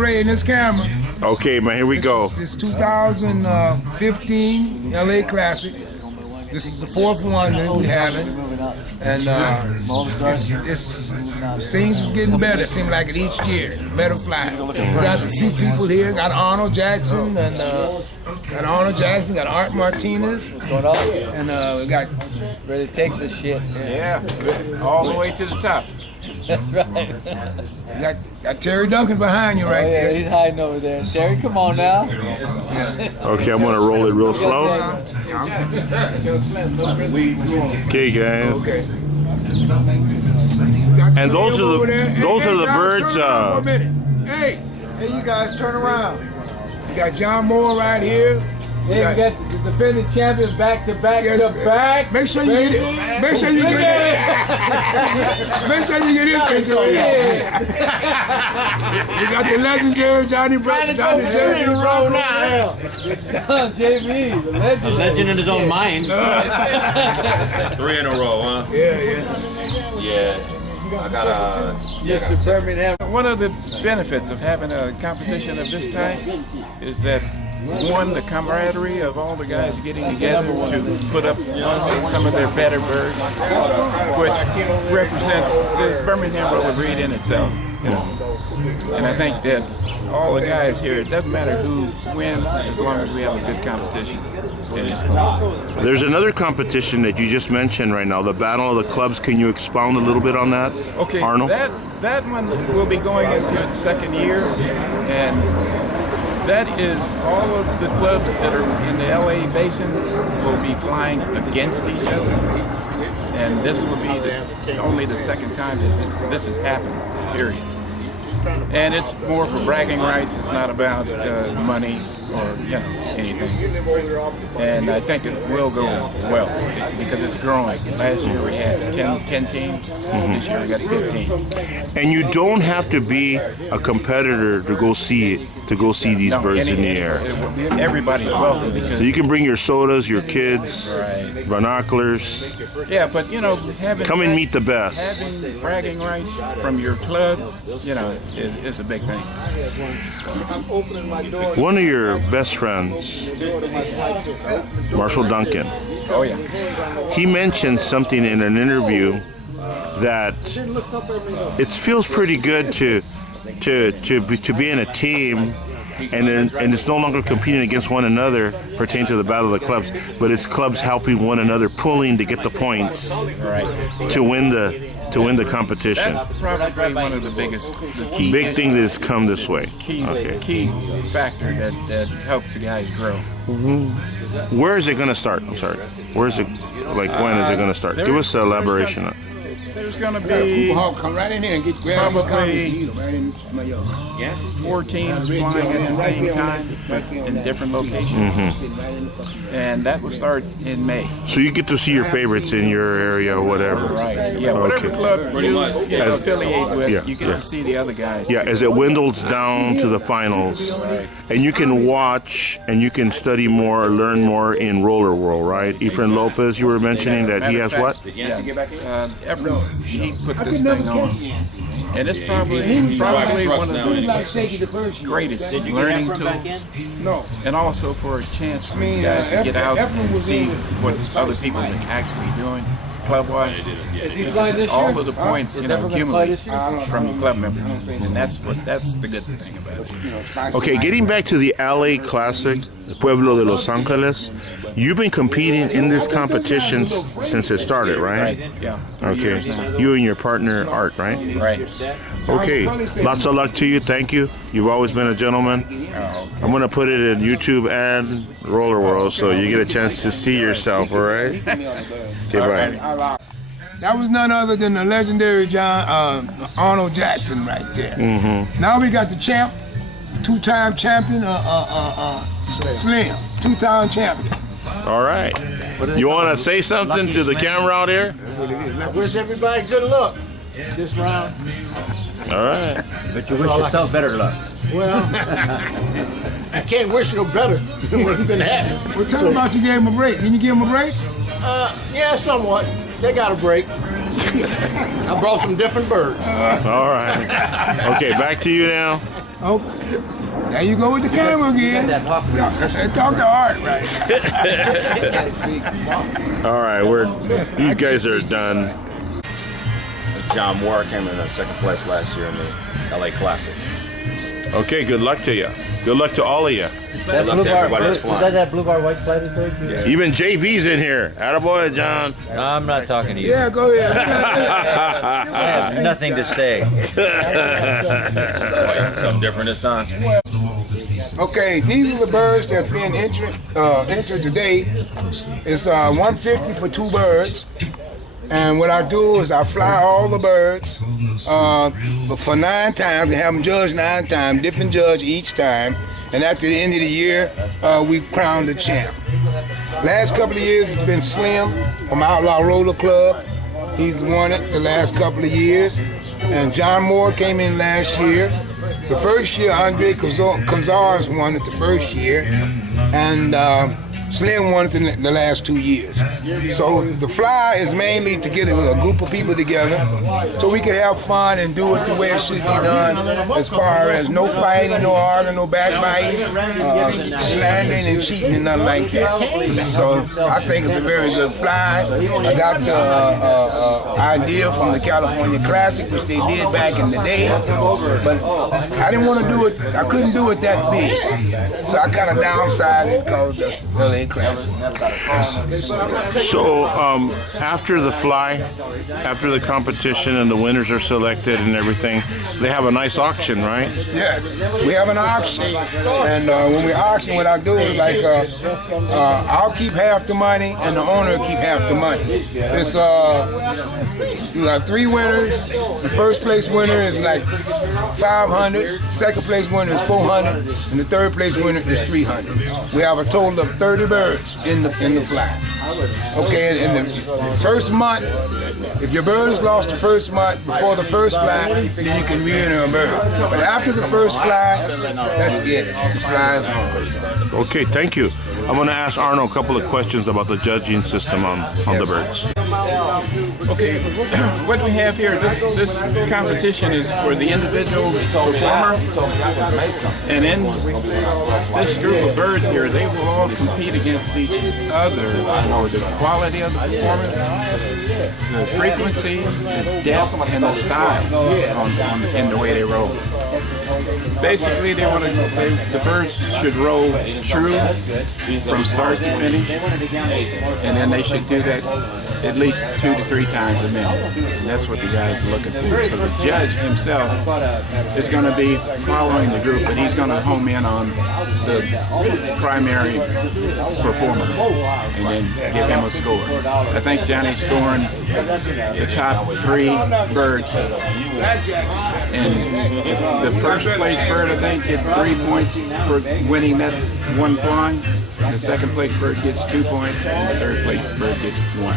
Ray in this camera. Okay, man, here we go. This 2015 LA Classic. This is the fourth one that we having, and things is getting better. It seems like it each year. Better fly. We got a few people here. Got Arnold Jackson and got Art Martinez. What's going on? And we got Ready to take this shit. Yeah, all the way to the top. That's right. got Terry Duncan behind you right there. He's hiding over there. Terry, come on now. Okay, I'm gonna roll it real slow. Okay, guys. Okay. And those are the birds. Hey, you guys turn around. we got John Moore right here. Hey, we got the defending champion back to back to back. Make sure you get it. Make sure you get it. Make sure you get it. We got the legendary Johnny Brown. Johnny JB, the legend. Legend in his own mind. 3 in a row, huh? Yeah. I got Mr. Birmingham. One of the benefits of having a competition of this type is that one, the camaraderie of all the guys getting together to put up some of their better birds, which represents the Birmingham Roller breed in itself, you know. And I think that all the guys here, it doesn't matter who wins as long as we have a good competition in this club. There's another competition that you just mentioned right now, the Battle of the Clubs. Can you expound a little bit on that, Okay, Arnold? that one will be going into its second year, and that is all of the clubs that are in the LA basin will be flying against each other, and this will be only the second time that this has happened, period. And it's more for bragging rights. It's not about money or anything. And I think it will go well because it's growing. Last year we had 10 teams. This year we got 15. And you don't have to be a competitor to go see it, to go see these birds in the air. Everybody's welcome because So you can bring your sodas, your kids, binoculars. yeah, but having Come and meet the best. Having bragging rights from your club, is a big thing. One of your best friends, Marshall Duncan, Oh yeah. he mentioned something in an interview that it feels pretty good to be in a team, and it's no longer competing against one another pertaining to the Battle of the Clubs, but it's clubs helping one another, pulling to get the points to win the competition. That's probably one of the biggest, the key Big thing that has come this way. key Okay. key factor that helps the guys grow. Where is it going to start? I'm sorry. When is it going to start? Give us an elaboration on it. There's going to be Come right in here and grab his Probably- comments. 4 teams flying at the same time, but in different locations. And that will start in May. So you get to see your favorites in your area or whatever. Right. Yeah, whatever Okay. club you As- affiliate with, Yeah, you get yeah. to see the other guys. Yeah, as it dwindles down to the finals, and you can watch and you can study more or learn more in Roller World, right? Efren Lopez, you were mentioning that he has what? Yeah. Efren, he put this thing on. And it's probably one of the greatest learning tools. No. And also for a chance for you guys to get out and see what other people are actually doing club-wise. Is he flying this year? All of the points, Is that accumulate this year? from your club members. And that's the good thing about it. Okay, getting back to the LA Classic, Pueblo de Los Angeles, you've been competing in this competition since it started, right? Yeah. Okay, you and your partner Art, right? Right. Okay, lots of luck to you. Thank you. You've always been a gentleman. I'm gonna put it in YouTube and Roller World so you get a chance to see yourself. All right? Okay, bye. That was none other than the legendary Arnold Jackson right there. Now we got the champ, two-time champion, Slim, two-time champion. All right. You want to say something to the camera out here? I wish everybody good luck this round. All right. But you wish yourself better luck. Well, I can't wish no better than what's been happening. Well, tell them about you gave him a break. Didn't you give him a break? Yeah, somewhat. They got a break. I brought some different birds. All right. Okay, back to you now. Oh, there you go with the camera again. Talk to Art, right? All right, these guys are done. John Moore came in second place last year in the LA Classic. Okay, good luck to you. Good luck to all of you. That luck blue to bar, everybody that's blue, flying. is that blue bar white flag is very good? Even JV's in here. Attaboy, John. No, I'm not talking to you. Yeah, go ahead. I have nothing to say. Something different this time. Okay, these are the birds that's being entered today. It's 150 for 2 birds. And what I do is I fly all the birds for 9 times and have them judged 9 times, different judge each time. And at the end of the year, we crown the champ. Last couple of years it's been Slim from Outlaw Roller Club. He's won it the last couple of years. And John Moore came in last year. The first year, Andre Gonzalez won it the first year. And Slim won it the last 2 years. So the fly is mainly to get a group of people together so we can have fun and do it the way it should be done, as far as no fighting, no arguing, no backbiting, slandering and cheating and nothing like that. So I think it's a very good fly. I got the idea from the California Classic, which they did back in the day, but I didn't want to do it, I couldn't do it that big. So I kind of downsized it called the LA Classic. So after the fly, after the competition and the winners are selected and everything, they have a nice auction, right? Yes, we have an auction, and when we auction, what I do is like I'll keep half the money and the owner will keep half the money. It's you got 3 winners. The first place winner is like 500. Second place winner is 400, and the third place winner is 300. We have a total of 30 birds in the fly. Okay, in the first month, if your bird is lost the first month before the first fly, then you can re-enter a bird. But after the first fly, that's it. The fly is gone. Okay, thank you. I'm going to ask Arnold a couple of questions about the judging system on the birds. Okay, what we have here, this competition is for the individual performer, and in this group of birds here, they will all compete against each other for the quality of the performance, the frequency, the depth, and the style in the way they roll. Basically, the birds should roll true from start to finish, and then they should do that at least 2 to 3 times a minute. And that's what the guys are looking for. So the judge himself is going to be following the group, but he's going to home in on the primary performer and then give him a score. I think Johnny's scoring the top 3 birds. And the first place bird, I think, gets 3 points for winning that one fly. The second place bird gets 2 points, and the third place bird gets 1.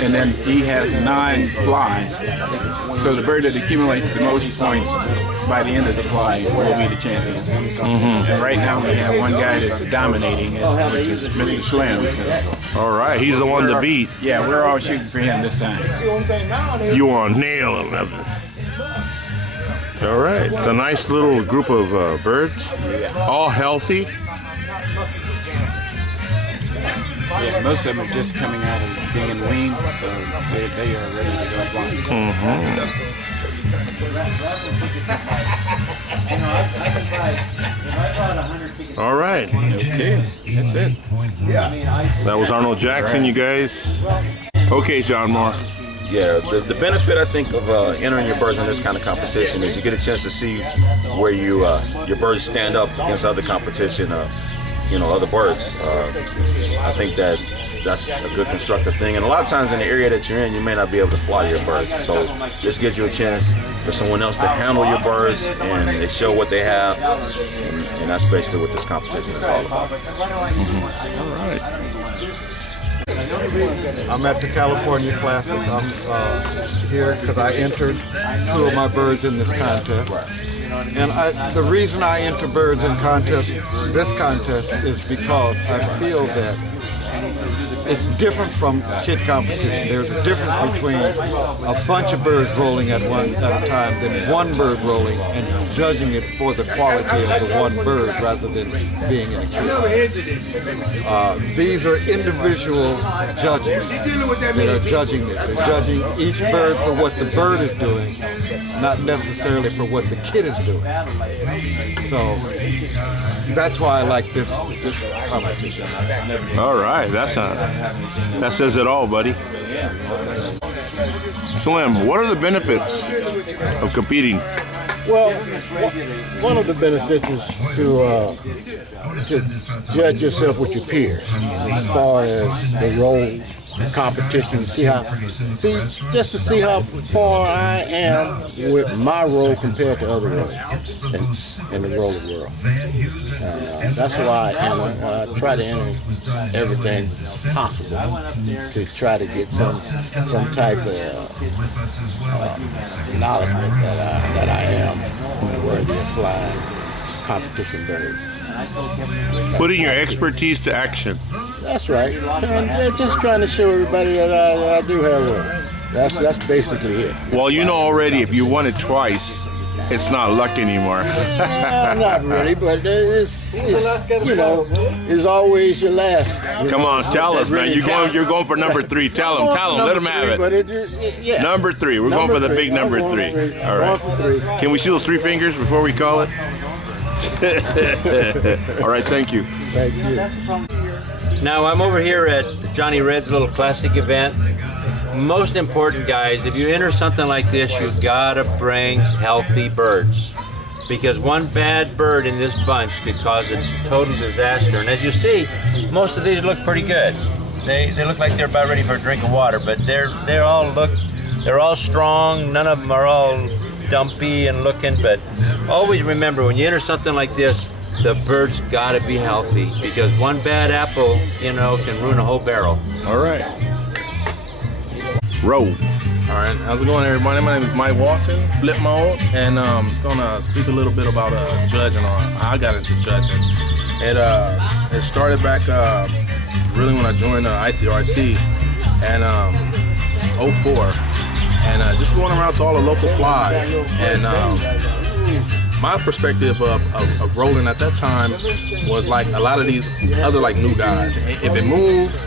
And then he has 9 flies. So the bird that accumulates the most points by the end of the fly will be the champion. And right now we have one guy that's dominating it, which is Mr. Slim. So All right, he's the one to beat. yeah, we're all shooting for him this time. You want to nail him. All right, it's a nice little group of birds, all healthy. Yeah, most of them are just coming out of being weaned, so they are ready to go flying. All right, Okay, that's it. that was Arnold Jackson, you guys. Okay, John Moore. Yeah, the benefit I think of entering your birds in this kind of competition is you get a chance to see where your birds stand up against other competition, other birds. I think that's a good constructive thing. And a lot of times in the area that you're in, you may not be able to fly your birds. So this gives you a chance for someone else to handle your birds and they show what they have. And that's basically what this competition is all about. All right. I'm at the California Classic. I'm here because I entered 2 of my birds in this contest. And the reason I enter birds in this contest is because I feel that it's different from kid competition. There's a difference between a bunch of birds rolling at a time than one bird rolling and judging it for the quality of the one bird rather than being in a queue. These are individual judges that are judging this. They're judging each bird for what the bird is doing, not necessarily for what the kid is doing. So that's why I like this competition. All right, that says it all, buddy. Slim, what are the benefits of competing? Well, one of the benefits is to judge yourself with your peers as far as the role competition, just to see how far I am with my role compared to other roles in the roller world. That's why I enter. I try to enter everything possible to try to get some type of acknowledgement that I am worthy of flying competition birds. Putting your expertise to action. That's right. Just trying to show everybody that I do have one. That's basically it. Well, you know already, if you won it twice, it's not luck anymore. Not really, but it's always your last. Come on, tell us, man. You're going for number 3. Tell them. Let them have it. But yeah. Number 3. We're going for the big number 3. All right. Can we see those 3 fingers before we call it? All right, thank you. Thank you. Now I'm over here at Johnny Red's little classic event. Most important, guys, if you enter something like this, you gotta bring healthy birds, because one bad bird in this bunch could cause its total disaster. And as you see, most of these look pretty good. They look like they're about ready for a drink of water, but they're all strong. None of them are all dumpy and looking. But always remember, when you enter something like this, the bird's gotta be healthy, because one bad apple, can ruin a whole barrel. All right. Roll. All right, how's it going, everybody? My name is Mike Walton, Flip Mode, and I'm going to speak a little bit about judging, or how I got into judging. It started back really when I joined ICRC in 04, and just going around to all the local flies. And my perspective of rolling at that time was like a lot of these other new guys. If it moved,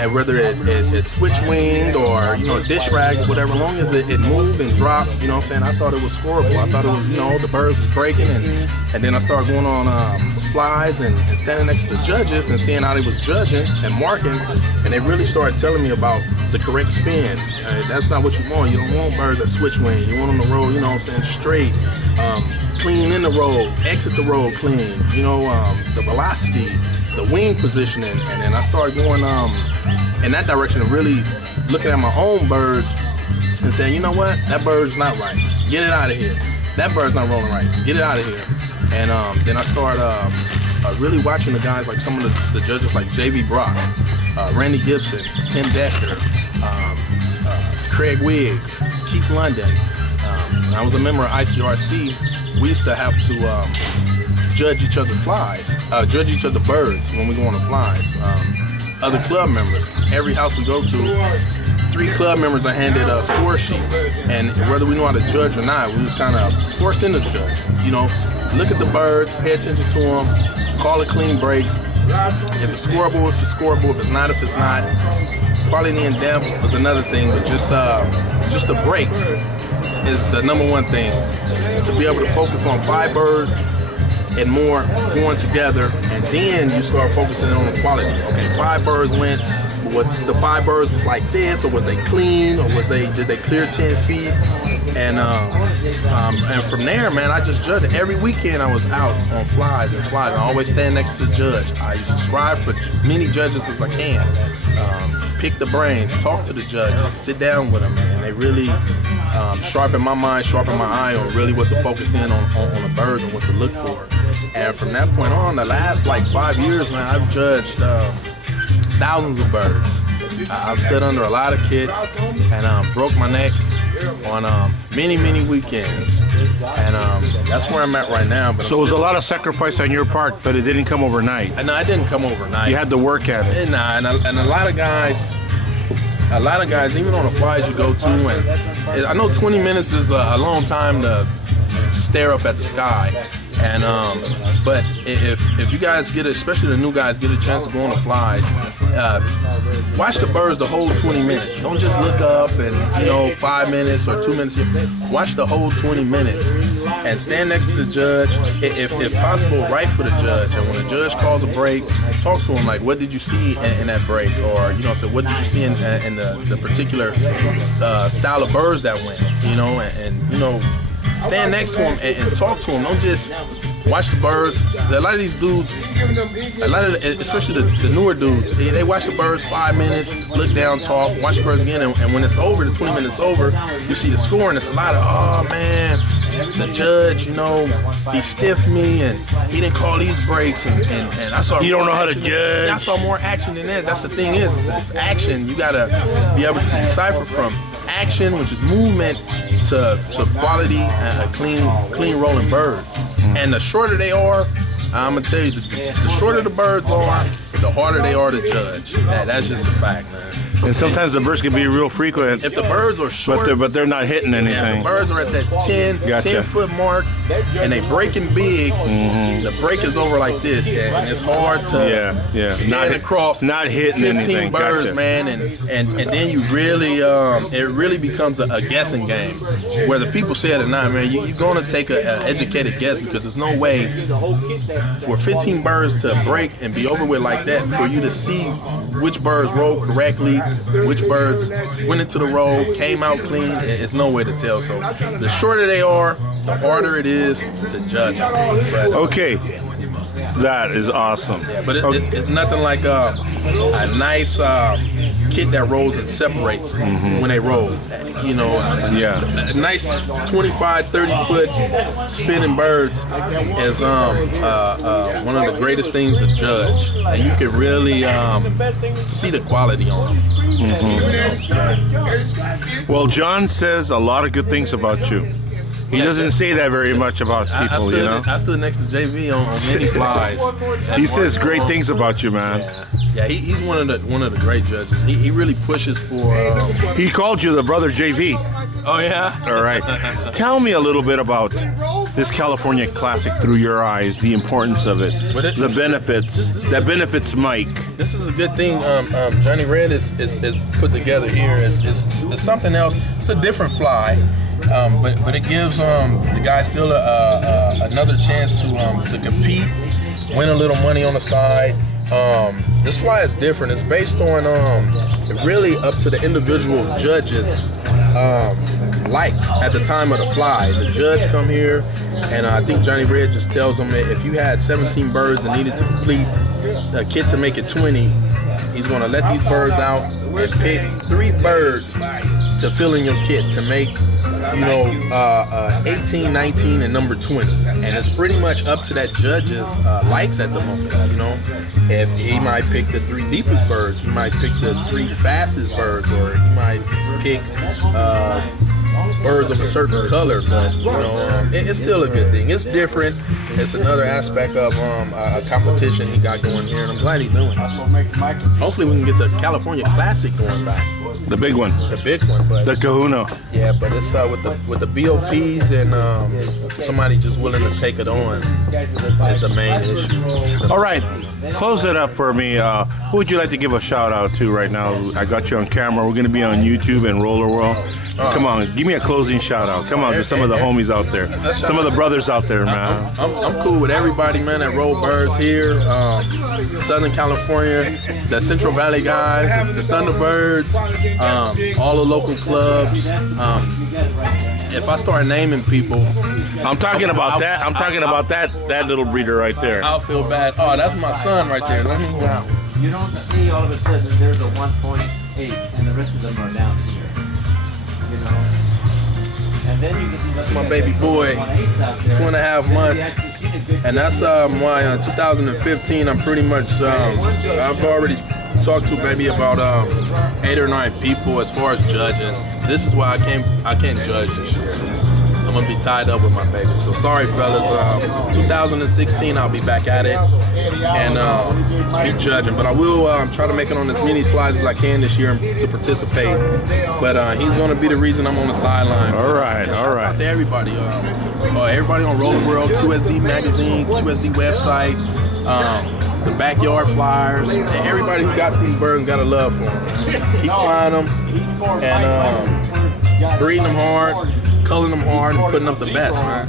and whether it switch winged or dish rag, whatever, long as it moved and dropped, I thought it was scoreable. I thought it was the birds was breaking, and then I started going on flies and standing next to the judges and seeing how they was judging and marking, and they really started telling me about the correct spin. That's not what you want. You don't want birds that switch wing. You want them to roll, straight, clean in the roll, exit the roll clean. The velocity, the wing positioning, and then I started going in that direction of really looking at my own birds and saying, you know what, that bird's not right. Get it out of here. That bird's not rolling right. Get it out of here. And then I started really watching the guys like some of the judges like J.V. Brock, Randy Gibson, Tim Decker, Craig Wiggs, Keith London. I was a member of ICRC. We used to have to judge each other's flies, judge each other's birds when we go on the flies. Other club members, every house we go to, 3 club members are handed score sheets, and whether we know how to judge or not, we was kind of forced into the judge. Look at the birds, pay attention to them, call it clean breaks. If it's scoreable, if it's scoreable. If it's not, if it's not. Quality and depth was another thing, but just the breaks is the number one thing. To be able to focus on 5 birds and more going together, and then you start focusing on the quality. Okay, 5 birds went, what the 5 birds was like this, or was they clean, or did they clear 10 feet? And from there, man, I just judged. Every weekend I was out on flies. I always stand next to the judge. I subscribe for many judges as I can. Pick the brains, talk to the judges, sit down with them, and they really sharpen my mind, sharpen my eye on really what to focus in on the birds and what to look for. And from that point on, the last 5 years, man, I've judged thousands of birds. I've stood under a lot of kits and broke my neck on many weekends, and that's where I'm at right now. But So it was a lot of sacrifice on your part, but it didn't come overnight. and I didn't come overnight. You had to work at it. And a lot of guys, even on the flies you go to, and I know 20 minutes is a long time to stare up at the sky. And but if you guys get, especially the new guys, get a chance to go on the flies, watch the birds the whole 20 minutes. Don't just look up and 5 minutes or 2 minutes. Watch the whole 20 minutes and stand next to the judge, if possible, right for the judge. And when the judge calls a break, talk to him like, what did you see in that break, or say, what did you see in the particular style of birds that went, and stand next to him and talk to him. Don't just watch the birds. A lot of these dudes, especially the newer dudes, they watch the birds 5 minutes, look down, talk, watch the birds again, and when it's over, the 20 minutes over, you see the score, and it's a lot of, oh man, the judge, he stiffed me, and he didn't call these breaks, and I saw. You don't know how to judge. I saw more action than that. That's the thing it's action. You gotta be able to decipher from action, which is movement, to quality, clean rolling birds. And the shorter they are, I'm gonna tell you, the shorter the birds are, the harder they are to judge. That's just a fact, man. And sometimes the birds can be real frequent. If the birds are short, but they're not hitting anything. Yeah, the birds are at that 10 foot mark, and they breaking big. The break is over like this, and it's hard to stand across not hitting 15 anything. birds, Gotcha. man, and then you really, it really becomes a guessing game. Whether people say it or not, man, you're gonna take an educated guess, because there's no way for 15 birds to break and be over with like that, for you to see which birds rolled correctly, which birds went into the roll, came out clean. It's no way to tell. So the shorter they are, the harder it is to judge. But, Okay, that is awesome. but it's nothing like a nice kit that rolls and separates when they roll. A nice 25, 30 foot spinning birds is one of the greatest things to judge, and you can really see the quality on them. Well, John says a lot of good things about you. He doesn't say that very much about people, I stood next to JV on many flies. He says great things about you, man. Yeah, he's one of the great judges. He really pushes for. He called you the brother JV. Oh yeah. All right. Tell me a little bit about this California Classic through your eyes, the importance of it, the benefits that benefits Mike. This is a good thing. Johnny Red is put together here. It's something else. It's a different fly, but it gives the guy still another chance to compete, win a little money on the side. This fly is different. It's based on really up to the individual judges' likes at the time of the fly. The judge come here, and I think Johnny Red just tells them that if you had 17 birds and needed to complete a kit to make it 20, he's going to let these birds out and pick 3 birds to fill in your kit to make 18, 19, and number 20. And it's pretty much up to that judge's likes at the moment, If he might pick the 3 deepest birds, he might pick the 3 fastest birds, or he might pick birds of a certain color. But, it's still a good thing. It's different. It's another aspect of a competition he got going here, and I'm glad he's doing it. Hopefully we can get the California Classic going back. The big one. The big one, but the Kahuna. Yeah, but it's with the BOPs and somebody just willing to take it on is the main issue. All right, close it up for me. Who would you like to give a shout out to right now? I got you on camera. We're going to be on YouTube and Roller World. Come on, give me a closing shout out. Come on, to some of the homies out there, some of the brothers out there, man. I'm cool with everybody, man, that roll birds here. Southern California, the Central Valley guys, the Thunderbirds, all the local clubs. If I start naming people, I'm talking about that little breeder right there. I'll feel bad. Oh, that's my son right there. Let me go. You don't see all of a sudden there's a 1.8 and the rest of them are down here. And then you get that's my baby boy, 2.5 months, and that's why in 2015 I'm pretty much I've already talked to maybe about 8 or 9 people as far as judging. This is why I can't judge this year. I'm gonna be tied up with my baby. So sorry, fellas. 2016, I'll be back at it and be judging. But I will try to make it on as many flies as I can this year to participate. But he's gonna be the reason I'm on the sideline. All right, And all shouts right. out to everybody. Everybody on Rolling World, QSD Magazine, QSD website, the Backyard Flyers, and everybody who got these birds got a love for them. Keep flying them and breeding them hard, culling them hard, and putting up the best, man.